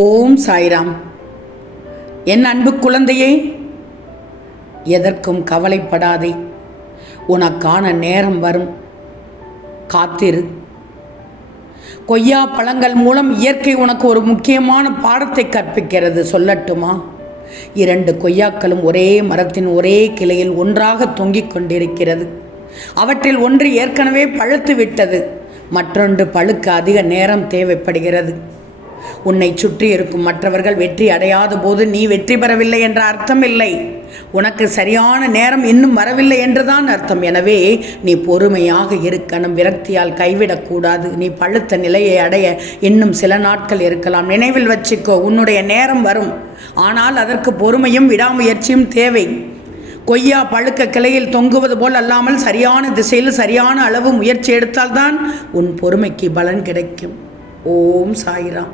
ஓம் சாய்ராம். என் அன்பு குழந்தையே, எதற்கும் கவலைப்படாதே. உனக்கான நேரம் வரும், காத்திரு. கொய்யா பழங்கள் மூலம் இயற்கை உனக்கு ஒரு முக்கியமான பாடத்தை கற்பிக்கிறது. சொல்லட்டுமா? 2 கொய்யாக்களும் ஒரே மரத்தின் ஒரே கிளையில் ஒன்றாக தொங்கிக் கொண்டிருக்கிறது. அவற்றில் ஒன்று ஏற்கனவே பழுத்து விட்டது, மற்றொன்று பழுக்க அதிக நேரம் தேவைப்படுகிறது. உன்னை சுற்றி இருக்கும் மற்றவர்கள் வெற்றி அடையாத போது நீ வெற்றி பெறவில்லை என்ற அர்த்தம் இல்லை. உனக்கு சரியான நேரம் இன்னும் வரவில்லை என்றுதான் அர்த்தம். எனவே நீ பொறுமையாக இருக்கணும், விரக்தியால் கைவிடக்கூடாது. நீ பழுத்த நிலையை அடைய இன்னும் சில நாட்கள் இருக்கலாம். நினைவில் வச்சுக்கோ, உன்னுடைய நேரம் வரும். ஆனால் அதற்கு பொறுமையும் விடாமுயற்சியும் தேவை. கொய்யா பழுக்க கிளையில் தொங்குவது போல் அல்லாமல் சரியான திசையில் சரியான அளவு முயற்சி எடுத்தால்தான் உன் பொறுமைக்கு பலன் கிடைக்கும். ஓம் சாய்ராம்.